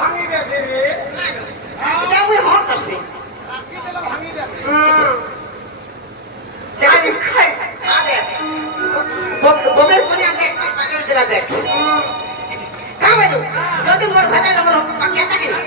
ভাঙি দেছে রে যা মুই হক করছি রাখি দিলা ভাঙি দেছে দেখ খাই আরে ববের কোনিয়া দেখ পাকে দিলা দেখ কামেরু যদি মোর ভাজা মোর পাকে থাকে না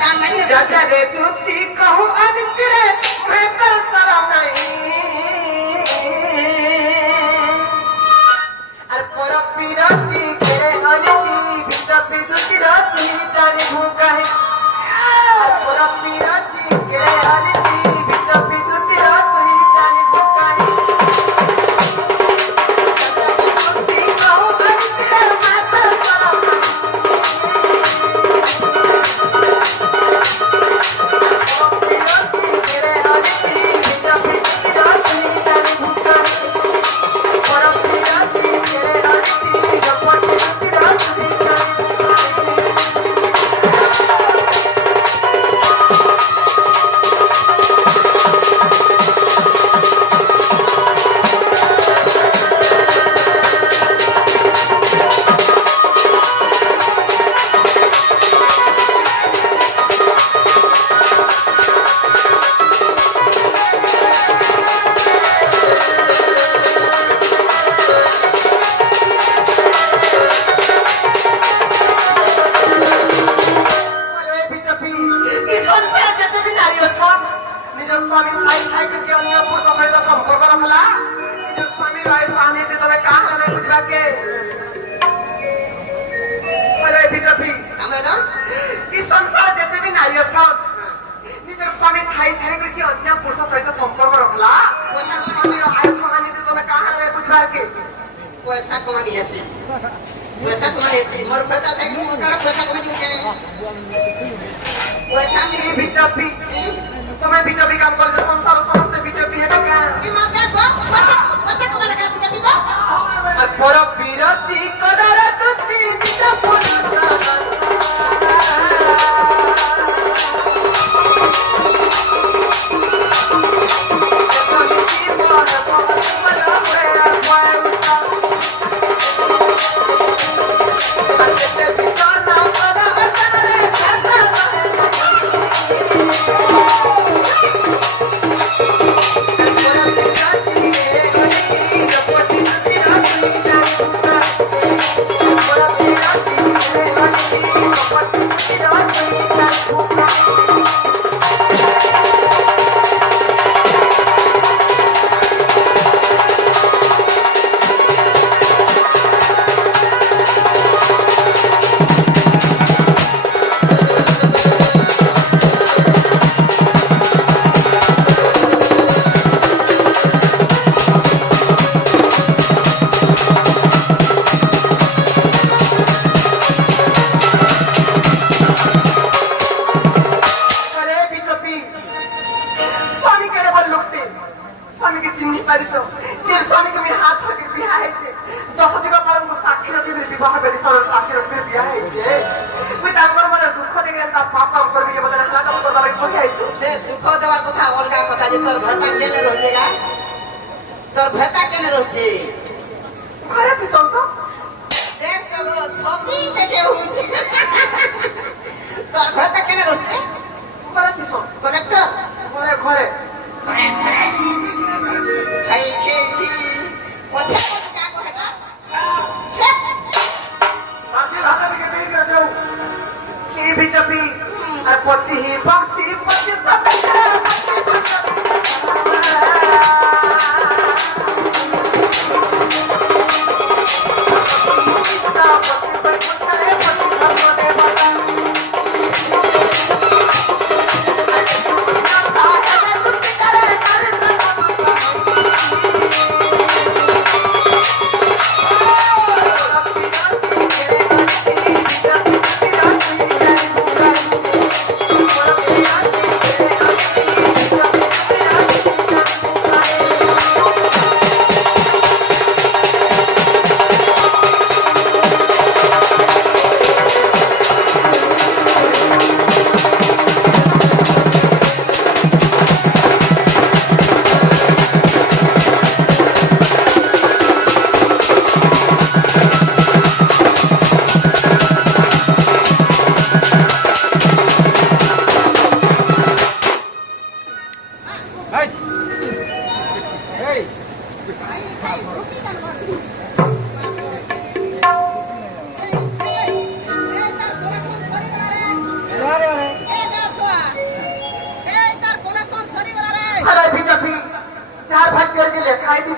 তার মানে রাজা রে তুই কহু অন্তরে मैं तर सारा नहीं আর পর পিরাতি কে অনিতি বিটা বিদুতি রাতি জানি ভুকাই আর পর পিরাতি কে অনিতি বিটা বিদুতি রাতি জানি ভুকাই তুই কহু অন্তরে मैं तर सारा पैसा कमानी है पैसा कमानी है मोर पता देख मोर का पैसा कमानी है पैसा मिली বিটাপি তুমি বিটাপি কাম করলে সংসার সমস্ত বিটাপি এটা কা কি মাতে গো पैसा कमा लगा बिटा बिगो আর পর বিরতি কদার তুতি বিটা পুরুষা से दुख देवार कथा अलगा कथा जे तोर भता केले रहजेगा तोर भता केले रहजे আরে তুই শুন তো देख तो गो सती देखे हुजे तोर भता केले रहजे আরে তুই শুন कलेक्टर ঘরে ঘরে हाय खेलছি पछे कोन कागो हेटा छे আসি ভাতা থেকে বের করে দাও এই বিটাপি আর পতি হি ভক্তি পতি তপে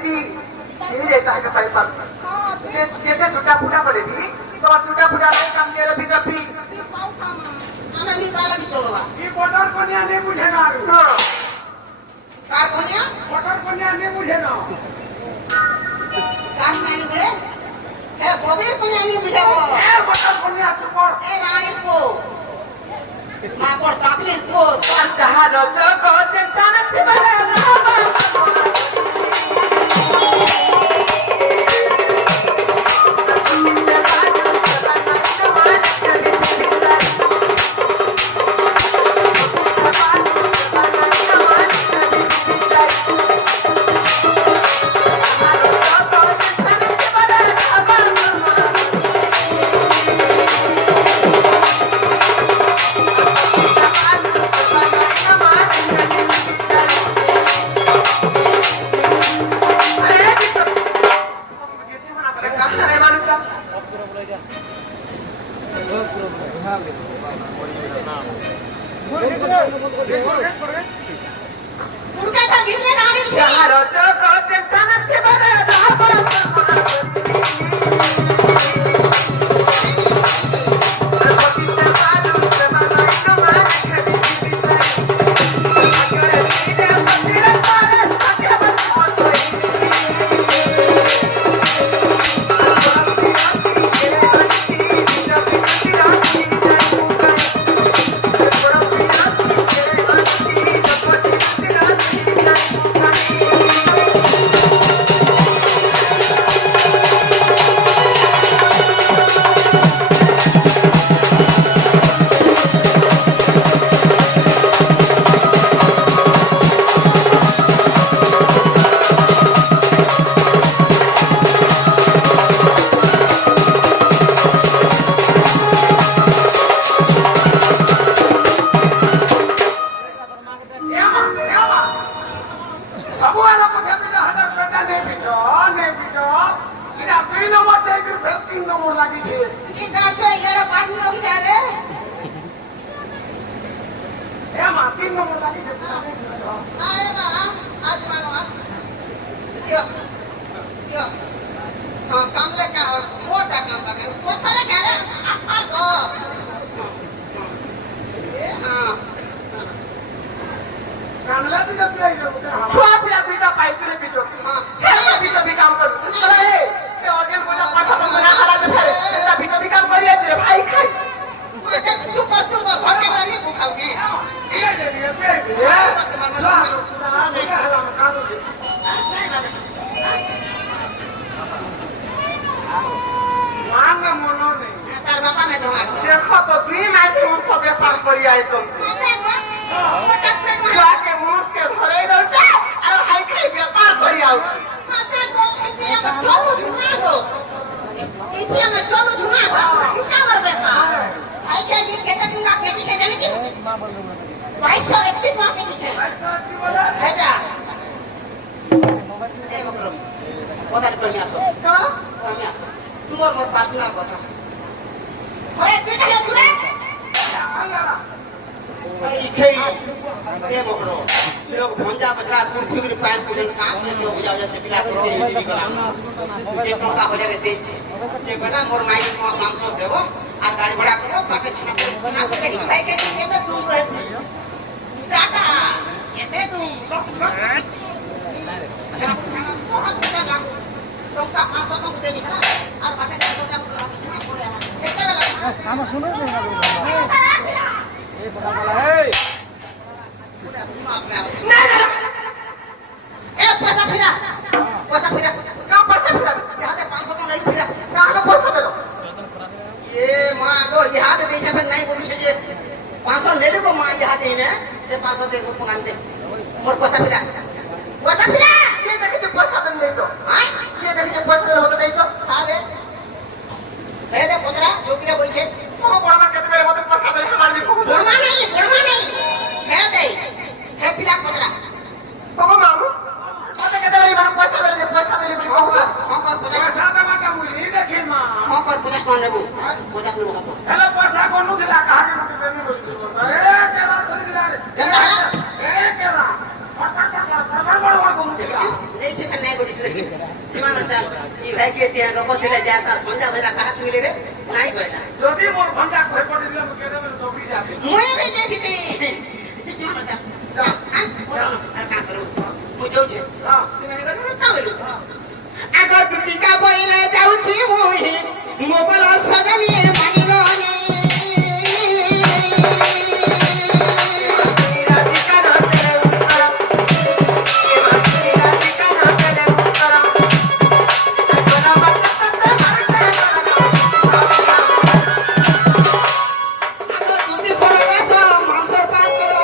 যদি সে যে তাকে পাই পার যেতে ছুটা ফুটা করে দি তোমার ছুটা ফুটা রে কাম দিয়ে ভিটা পি আমি নি পালা কি চলবা কি বটর কন্যা নে বুঝে না আর কার কন্যা বটর কন্যা নে বুঝে না কার নানি বলে হ্যাঁ ববের কন্যা নি বুঝাবো এ বটর কন্যা চুপ এ রানী পো মা পর কাকলির পো আর জাহাজ জগৎ চিন্তা না থিবারে উড়কা তা গিরে রানী ছে জাহাজ জগৎ চিন্তা না থিবারে ସବୁଆଡେ କଥା ବିନା ହାତ ବେଟା ନେ ବିଟ ଏଟା 2 নম্বর ଯାଇକି ଫେର 3 নম্বর ଲାଗିছে কি গাছটা এড়া পানি রকি যাবে এ মা 3 নম্বর লাগিছে আরে মা আজ মানো দিও দিও হ্যাঁ কান্দলে কা মোটা কান্দা কে কোথালে কেরে আফার গো এ হ্যাঁ কানলা দিতে যাই যাবো ছুয়া পিলা দুইটা পাইছে রে ভিডিও হেলা ভিডিও বি কাম কর তোরা এ অর্গান কোনা পাঠা তো না হারা দে এটা ভিডিও বি কাম করি আছে রে ভাই খাই মাটা তুম কর ঘরকে বানি কো খাও কে এ যে এ বর্তমান সময় দেখা হলাম কানুছে নাই মানে মান মনো নেই তার বাবা না জমা দেখো তো দুই মাসে মু সব ব্যাপার করি আইছন মোটা প্রেম ছুয়া কে মুস কে ধরে দউছে আর হাই খাই ব্যাপার করি আউ মাতে গো এটি আমার চলো ঝুনা গো এটি আমার চলো ঝুনা গো এটা আমার ব্যাপার ভাই কে যে কত টাকা কেজি সে জানিস 2201 টাকা কেজি সে এটা এই বকরম কথা কই আসো আমি আসো তোমার মোর পার্সোনাল কথা হয় তুই কাছে জুড়ে এই খেই এ বকরম লোক ভঞ্জা বজরা কুর্তি করে পান পুজন কাম করে দেও বুঝা যাচ্ছে পিলা করতে হিদি গলা যে টাকা হাজারে দেইছে যে বেলা মোর মাইক মাংস দেব আর গাড়ি ভাড়া করব কাটে ছানা করে দেখি ভাই কে কেতে তুম রহেছি টাটা কেতে তুম ছানা বহুত টাকা টঙ্কা 500 টাকা দেনি না আর বাটে 100 টাকা করে আসে না পড়ে কেতে বেলা আমার শুনো না এই বড় বলা এই ए पैसा फिरा का पैसा फिरा यहाँ दे 500 टका नहीं फिरा कहाँ का पैसा दे दो ये माँ को यहाँ दे दे फिर नहीं बोलू ये 500 ले ले को माँ यहाँ दे ने ये 500 दे को पुकान दे मोर पैसा फिरा কে দেখি যে পয়সা দেন দেই তো हाँ কে দেখি যে পয়সা দেন হতে দেই তো हाँ दे दे पुत्रा जोकिरा बोल छे ও বড় মা কত করে মতে পয়সা দেন আমার দি বহুত बुढ़मा नहीं है दे है फिरा पुत्रा বাবা মামু মতে কত করে মানে পয়সা দেন যে পয়সা দেন বলি বাবা हाँ कर পয়সা 50 দেবাটা মুই দেখি মা हाँ कर 50 टका नेबो 50 नेबो হেলে পয়সা কোন দিলা কাহাকে নতে দেনি বলছি এ কেলা ধরি দিলা এ কেলা বড় বড় কোন দিলা नहीं छे नहीं बोली छे ଯାଇକି ଟିଆ ରୋଗ ଥିଲେ ଯା ତାର ଭଞ୍ଜା ଭେରା କାହା ଥିଲେ ରେ ନାଇଁ କହିଲା যদি মোর ভন্ডা কই পড়ে দিলে মুই কেদে দবি যাবে ମୁଇଁ ବି ଯାଇଥିଲି ଯେ ଜଣ ଯା আর কা করু মুই যাউছে হ্যাঁ তুমি মানে করু তা বলু আগ দিদিকা বইলে যাউছি মুই মোবাইল সজলিয়ে মানিল নি রাধিকা না তেরে উত্তর এ ভক্তি রাধিকা না তেরে উত্তর কোনা বাত ততে মারতে আগ দুটি পরকাশ মানসর পাস করো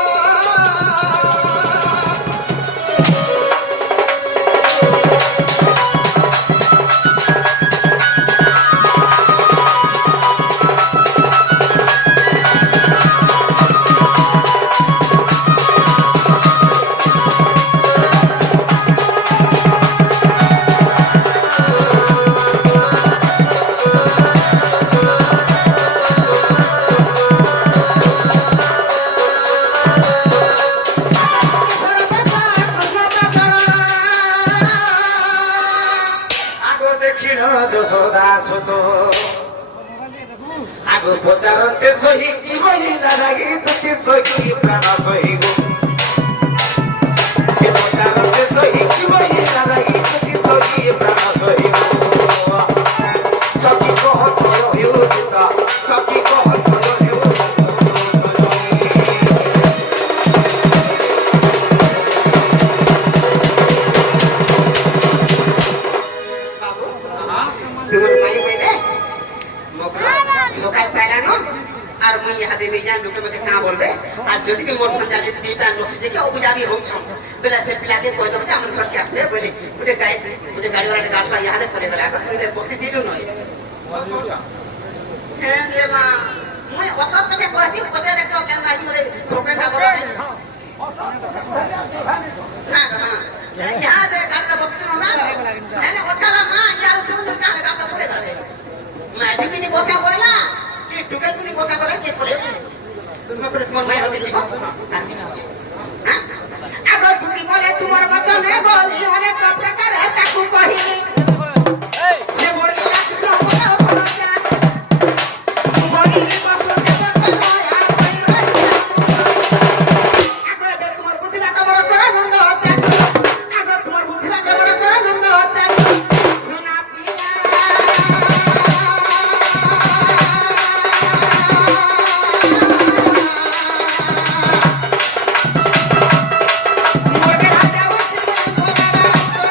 আগ দেখিল যশোদা সুত আগ পচারতে সহি কি বহিলা লাগি তুতি সহি প্রাণ সহি গো পচারতে সহি কি বহিলা লাগি তুতি সহি প্রাণ সহি গো সখী কহ তোর হেউদিত সখী কহ তোর হেউদিত বাবু তোমার মাই কইলে সকাল পাইলানো আর মুই ইহাদে নিয়ে যান লোকে মতে কা বলবে আর যদি কি মোর ভঞ্জা যদি দিটা নসি যে কি অবুজাবি হউছ বেলা সে পিলাকে কই দব যে আমার ঘরকে আসবে বলি গুটে গাড়ি वाला গাড় সা ইহাদে পড়ে গলা গুটে বসি দিলু নয় হ্যাঁ রে মা মুই অসব কথা কইছি কথা দেখতো কেন নাই মরে ঠোকাটা বড় না না ইহাদে গাড়ি বসি দিলু না হ্যাঁ ওঠালা মা ইয়ার তুমি কানে গাড় সা পড়ে গলে মা ঝুকিনি বসা কইলা কি টুকে কুনি বসা কইলা কে পড়ে তুমি পরে তোমার মায়ের হতে যাব আর কি আছে হ্যাঁ আগর যদি বলে তোমার বচনে বলি অনেক প্রকার তাকু কহিলি সে বলি লাক্ষ বড় বড় জান বলি বসল দেব তো নয়া কই রহিলা আগর তোমার বুদ্ধি বাটা বড় করে নন্দ হচ্ছে আগর তোমার বুদ্ধি বাটা বড় করে নন্দ হচ্ছে সোনা পিলা মোরে হাতে হচ্ছে মোরা রাসা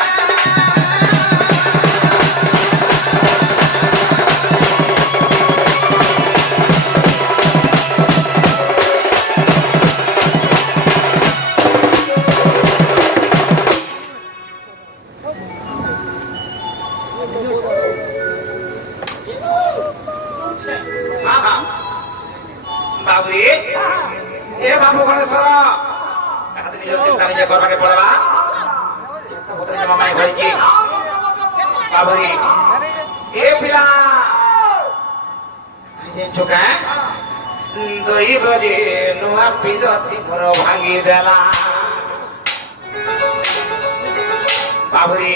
বাবু এ বাবু গণেশ্বর এখানে নিজের চিন্তা নিজে করবাকে পড়বা এত বদলে মামাই ঘর কি বাবু এ পিলা যে চোখা দই বলে নূয়া পিরতি মোর ভাঙি দেলা বাবুরে